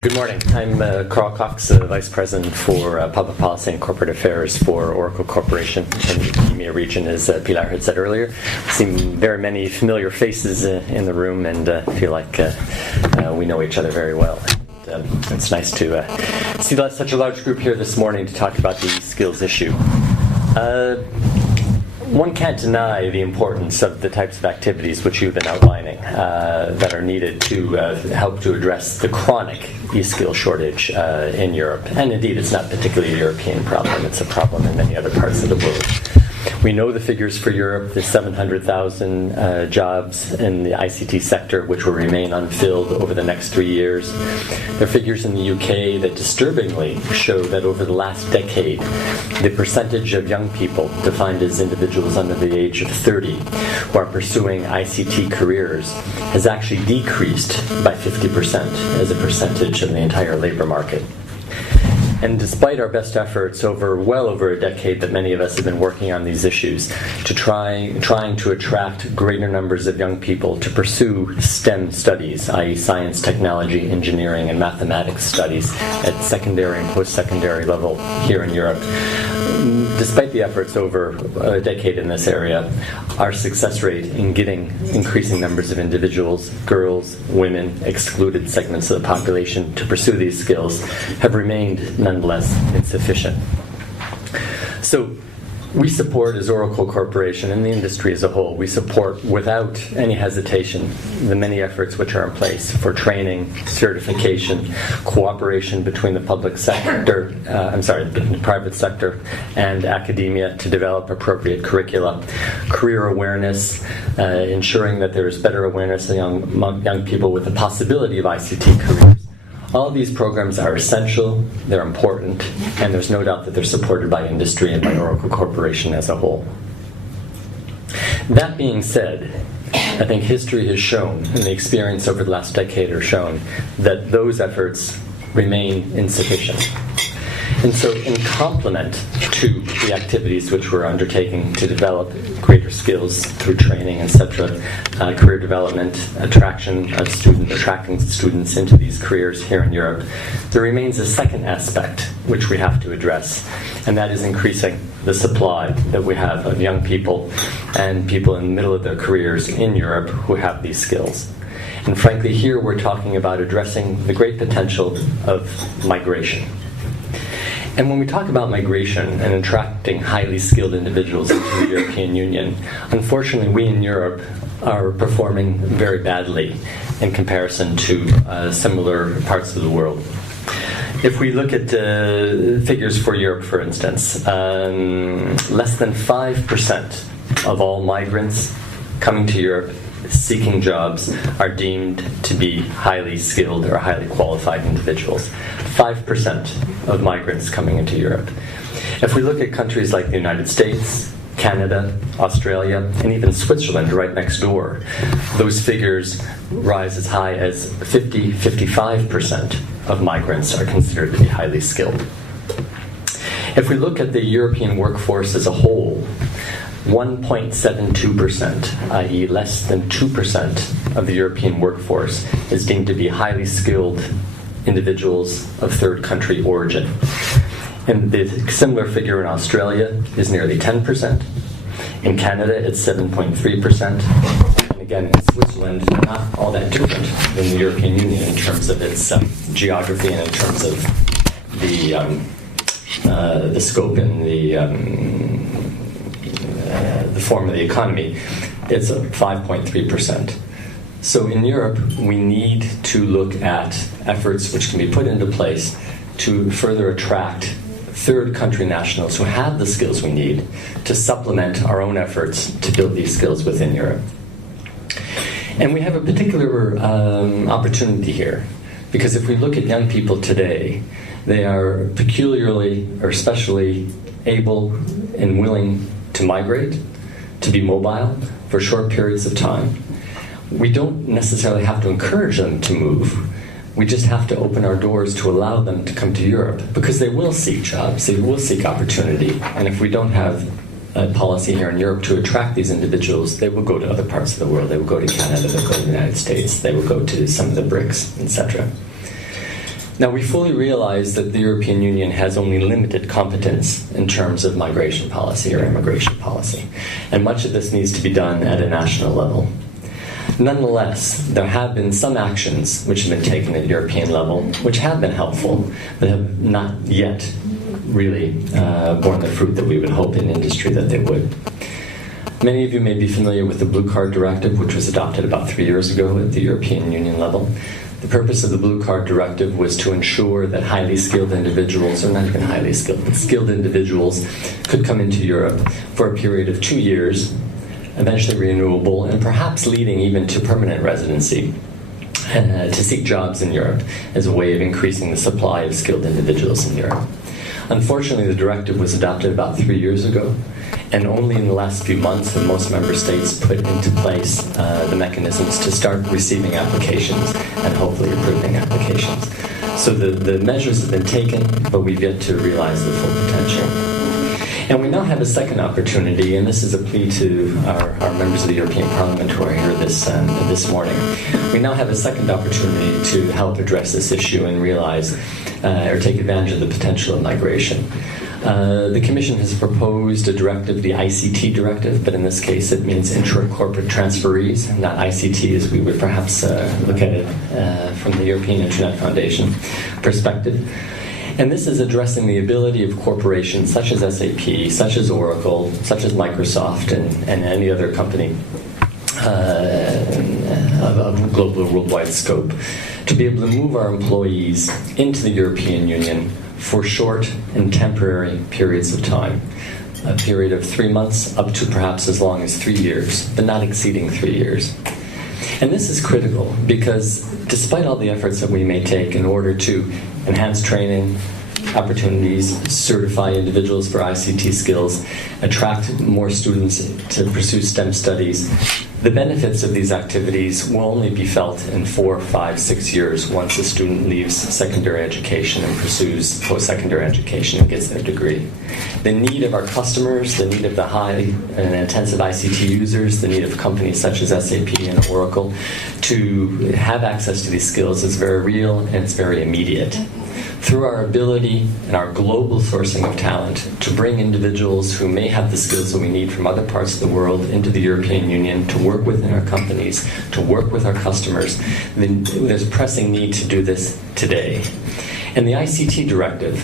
Good morning. I'm Karl, Vice President for Public Policy and Corporate Affairs for Oracle Corporation in the EMEA region, as Pilar had said earlier. I've seen very many familiar faces in the room and feel like we know each other very well. It's nice to see such a large group here this morning to talk about the skills issue. One can't deny the importance of the types of activities which you've been outlining that are needed to help to address the chronic e-skill shortage in Europe. And indeed, it's not particularly a European problem. It's a problem in many other parts of the world. We know the figures for Europe. There's 700,000 jobs in the ICT sector which will remain unfilled over the next 3 years. There are figures in the UK that disturbingly show that over the last decade, the percentage of young people, defined as individuals under the age of 30, who are pursuing ICT careers, has actually decreased by 50% as a percentage of the entire labor market. And despite our best efforts well over a decade that many of us have been working on these issues to trying to attract greater numbers of young people to pursue STEM studies, i.e. science, technology, engineering, and mathematics studies at secondary and post-secondary level here in Europe, despite the efforts over a decade in this area, our success rate in getting increasing numbers of individuals, girls, women, excluded segments of the population to pursue these skills have remained nonetheless insufficient. So we support, as Oracle Corporation and the industry as a whole, we support without any hesitation the many efforts which are in place for training, certification, cooperation between the the private sector and academia to develop appropriate curricula, career awareness, ensuring that there is better awareness among young people with the possibility of ICT careers. All of these programs are essential, they're important, and there's no doubt that they're supported by industry and by Oracle Corporation as a whole. That being said, I think history has shown, and the experience over the last decade has shown, that those efforts remain insufficient. And so in complement to the activities which we're undertaking to develop greater skills through training, etc., career development, attracting students into these careers here in Europe, there remains a second aspect which we have to address, and that is increasing the supply that we have of young people and people in the middle of their careers in Europe who have these skills. And frankly, here we're talking about addressing the great potential of migration. And when we talk about migration and attracting highly skilled individuals into the European Union, unfortunately we in Europe are performing very badly in comparison to similar parts of the world. If we look at figures for Europe, for instance, less than 5% of all migrants coming to Europe seeking jobs are deemed to be highly skilled or highly qualified individuals. 5% of migrants coming into Europe. If we look at countries like the United States, Canada, Australia, and even Switzerland right next door, those figures rise as high as 55% of migrants are considered to be highly skilled. If we look at the European workforce as a whole, 1.72%, i.e. less than 2% of the European workforce is deemed to be highly skilled individuals of third country origin. And the similar figure in Australia is nearly 10%. In Canada, it's 7.3%. And again, in Switzerland, not all that different than the European Union in terms of its geography and in terms of the scope and the form of the economy. It's 5.3%. So in Europe, we need to look at efforts which can be put into place to further attract third country nationals who have the skills we need to supplement our own efforts to build these skills within Europe. And we have a particular opportunity here, because if we look at young people today, they are peculiarly or especially able and willing to migrate, to be mobile for short periods of time. We don't necessarily have to encourage them to move. We just have to open our doors to allow them to come to Europe, because they will seek jobs, they will seek opportunity. And if we don't have a policy here in Europe to attract these individuals, they will go to other parts of the world. They will go to Canada, they will go to the United States, they will go to some of the BRICS, etc. Now, we fully realize that the European Union has only limited competence in terms of migration policy or immigration policy, and much of this needs to be done at a national level. Nonetheless, there have been some actions which have been taken at European level which have been helpful, but have not yet really borne the fruit that we would hope in industry that they would. Many of you may be familiar with the Blue Card Directive, which was adopted about 3 years ago at the European Union level. The purpose of the Blue Card Directive was to ensure that highly skilled individuals, or not even highly skilled, but skilled individuals could come into Europe for a period of 2 years, eventually renewable, and perhaps leading even to permanent residency, to seek jobs in Europe as a way of increasing the supply of skilled individuals in Europe. Unfortunately, the directive was adopted about 3 years ago, and only in the last few months have most member states put into place the mechanisms to start receiving applications and hopefully approving applications. So the measures have been taken, but we've yet to realize the full potential. And we now have a second opportunity, and this is a plea to our members of the European Parliament who are here this morning. We now have a second opportunity to help address this issue and realize or take advantage of the potential of migration. The Commission has proposed a directive, the ICT directive, but in this case it means intra-corporate transferees, not ICT as we would perhaps look at it from the European Internet Foundation perspective. And this is addressing the ability of corporations such as SAP, such as Oracle, such as Microsoft, and any other company of global worldwide scope to be able to move our employees into the European Union for short and temporary periods of time. A period of 3 months up to perhaps as long as 3 years, but not exceeding 3 years. And this is critical because despite all the efforts that we may take in order to enhance training opportunities, certify individuals for ICT skills, attract more students to pursue STEM studies, the benefits of these activities will only be felt in 4, 5, 6 years once a student leaves secondary education and pursues post-secondary education and gets their degree. The need of our customers, the need of the high and intensive ICT users, the need of companies such as SAP and Oracle to have access to these skills is very real and it's very immediate. Through our ability and our global sourcing of talent to bring individuals who may have the skills that we need from other parts of the world into the European Union to work within our companies, to work with our customers, then there's a pressing need to do this today. And the ICT directive,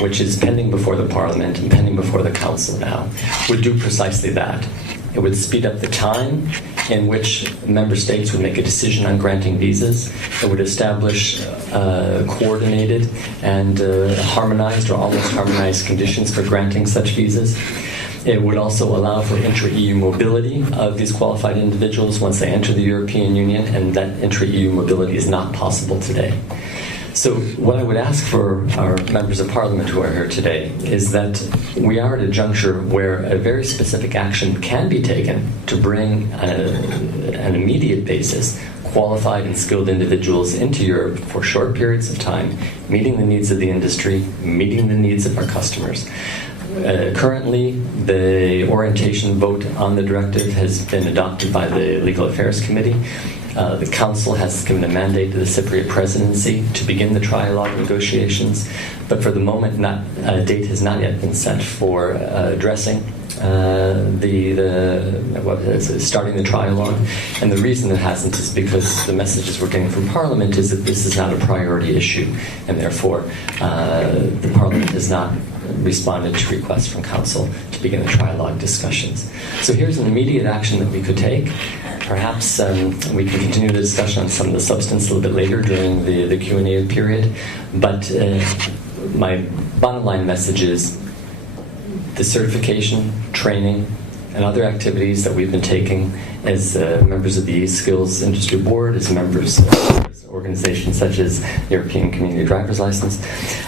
which is pending before the Parliament and pending before the Council now, would do precisely that. It would speed up the time in which member states would make a decision on granting visas. It would establish coordinated and harmonized or almost harmonized conditions for granting such visas. It would also allow for intra-EU mobility of these qualified individuals once they enter the European Union, and that intra-EU mobility is not possible today. So what I would ask for our members of Parliament who are here today is that we are at a juncture where a very specific action can be taken to bring an immediate basis qualified and skilled individuals into Europe for short periods of time, meeting the needs of the industry, meeting the needs of our customers. Currently, the orientation vote on the directive has been adopted by the Legal Affairs Committee. The Council has given a mandate to the Cypriot Presidency to begin the trialogue negotiations, but for the moment, a date has not yet been set for addressing starting the trialogue. And the reason it hasn't is because the messages we're getting from Parliament is that this is not a priority issue, and therefore the Parliament has not responded to requests from Council to begin the trialogue discussions. So here's an immediate action that we could take. Perhaps we can continue the discussion on some of the substance a little bit later during the Q&A period. But my bottom line message is the certification, training, and other activities that we've been taking as members of the E-Skills Industry Board, as members of organizations such as European Community Driver's License.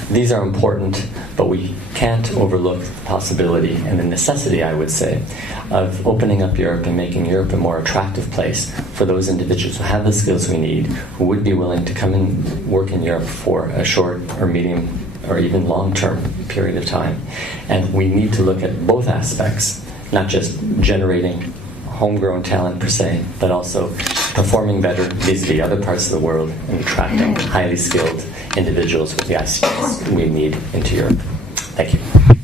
These are important, but we can't overlook the possibility and the necessity, I would say, of opening up Europe and making Europe a more attractive place for those individuals who have the skills we need, who would be willing to come and work in Europe for a short or medium or even long-term period of time. And we need to look at both aspects, not just generating homegrown talent per se, but also performing better vis-a-vis other parts of the world and attracting highly skilled individuals with the ICS we need into Europe. Thank you.